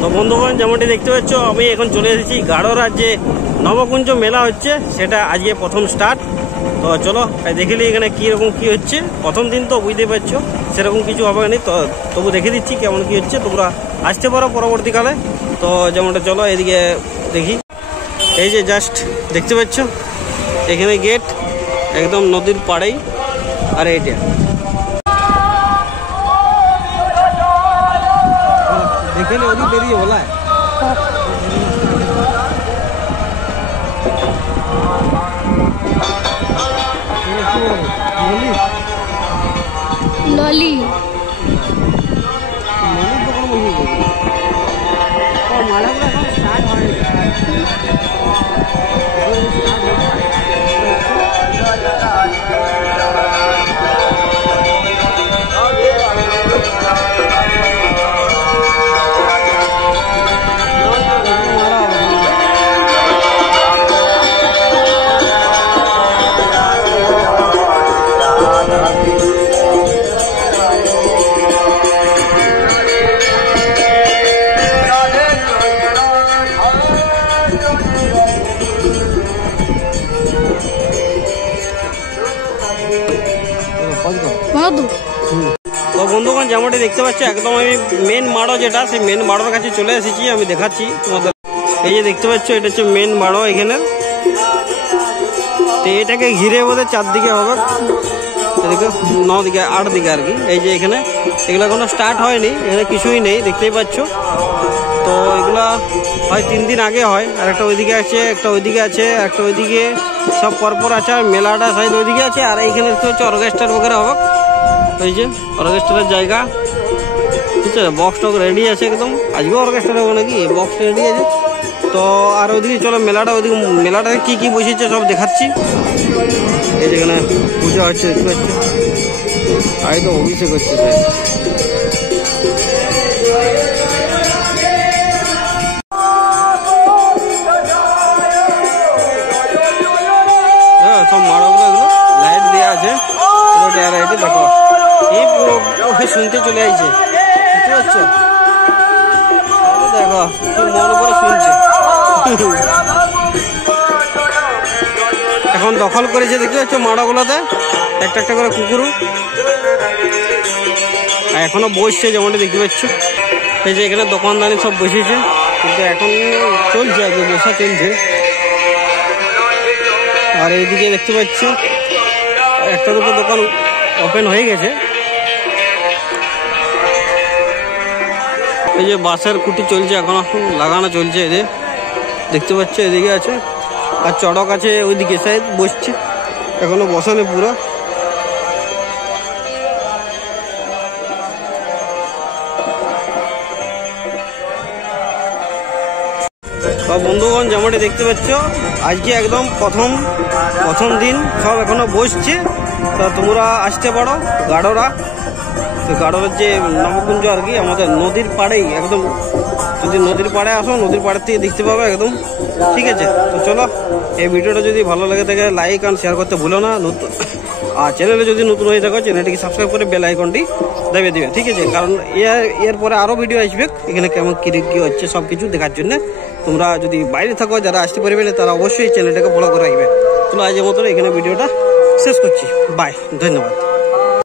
তো বন্ধুগণ যেমনটি দেখতে পাচ্ছ আমি এখন চলে এসেছি গাড়োরার যে নবকুঞ্জ মেলা হচ্ছে সেটা আজকে প্রথম স্টার্ট। তো চলো দেখে নিই এখানে কীরকম কী হচ্ছে। প্রথম দিন তো বুঝতে পারছো সেরকম কিছু হবে না, তো তবু দেখে দিচ্ছি কেমন কী হচ্ছে, তোমরা আসতে পারো পরবর্তীকালে। তো যেমনটা চলো এদিকে দেখি। এই যে জাস্ট দেখতে পাচ্ছ এখানে গেট একদম নদীর পাড়েই, আর এইটা দেখে নি ওদিক বেরিয়ে বলা ললি তো বন্ধুগণ যেমনটি দেখতে পাচ্ছ একদম আমি মেন মাড়ো যেটা সেই মেন মাড়োর কাছে চলে এসেছি। আমি দেখাচ্ছি তোমাদের। এই যে দেখতে পাচ্ছ এটা হচ্ছে মেন মাড়ো এখানে। তো এটাকে ঘিরে বোধ চারদিকে হবে, এদিকে 9 দিকে 8 দিকে আর কি। এই যে এখানে এগুলো এখনো স্টার্ট হয়নি, এখানে কিছুই নেই দেখতেই পাচ্ছ। তো এগুলা হয় 3 দিন আগে হয়, আর একটা ওইদিকে আছে, একটা ওইদিকে আছে, একটা ওইদিকে, সব পরপর আছে। আর মেলাটা সাইড ওইদিকে আছে, আর এইখানে দেখতে হচ্ছে অর্কেস্ট্রার বগেরা হবে। এই যে অর্কেস্ট্রার জায়গা, ঠিক আছে, বক্স টক রেডি আছে একদম। আজকেও অর্কেস্ট্রা হবে নাকি, বক্স রেডি আছে। তো আর ওইদিকে চলো মেলাটা, ওইদিকে মেলাটাতে কী কী বসেছে সব দেখাচ্ছি। এই যেখানে পূজা হচ্ছে দেখতে পাচ্ছি, আর তো অভিষেক হচ্ছে স্যার। সব মাড়াগুলো এগুলো লাইট দেওয়া আছে, দেখো এই পুরো শুনতে চলে আসছে বুঝতে পারছো। দেখো মন করে শুনছে। এখন দখল করেছে দেখতে পাচ্ছ মাড়াগুলোতে একটা একটা করে কুকুর, আর এখনো বসছে যেমনটা দেখতে পাচ্ছ। এই যে এখানে দোকানদানি সব বসেছে, কিন্তু এখন চলছে আগে বসা চলছে। আর এইদিকে দেখতে পাচ্ছ একটা দুটো দোকান ওপেন হয়ে গেছে। এই যে বাঁশের খুঁটি চলছে এখন লাগানো চলছে, এদের দেখতে পাচ্ছ এদিকে আছে, আর চড়ক আছে ওইদিকে সাইড বসছে, এখনো বসানো পুরো। সব বন্ধুগণ যেমনটি দেখতে পাচ্ছ আজকে একদম প্রথম দিন, সব এখনো বসছে। তো তোমরা আসতে পারো গাড়োরা। তো গাড়োরার যে নবকুঞ্জ আর কি আমাদের নদীর পাড়েই একদম, যদি নদীর পাড়ে আসো নদীর পাড়ের থেকে দেখতে পাবে একদম, ঠিক আছে। তো চলো এই ভিডিওটা যদি ভালো লাগে থাকে লাইক আর শেয়ার করতে ভুলো না। আর চ্যানেলে যদি নতুন হয়ে থাকো চ্যানেলটিকে সাবস্ক্রাইব করে বেল আইকনটি দেবে দিবে, ঠিক আছে। কারণ এর পরে আরও ভিডিও আসবে এখানে কেমন কী হচ্ছে সব কিছু দেখার জন্য। তোমরা যদি বাইরে থাকো যারা আসতে পারবে না তারা অবশ্যই চ্যানেলটাকে ফলো করে রাখবে। চলো আজকের মতো এখানে ভিডিওটা শেষ করছি, বাই, ধন্যবাদ।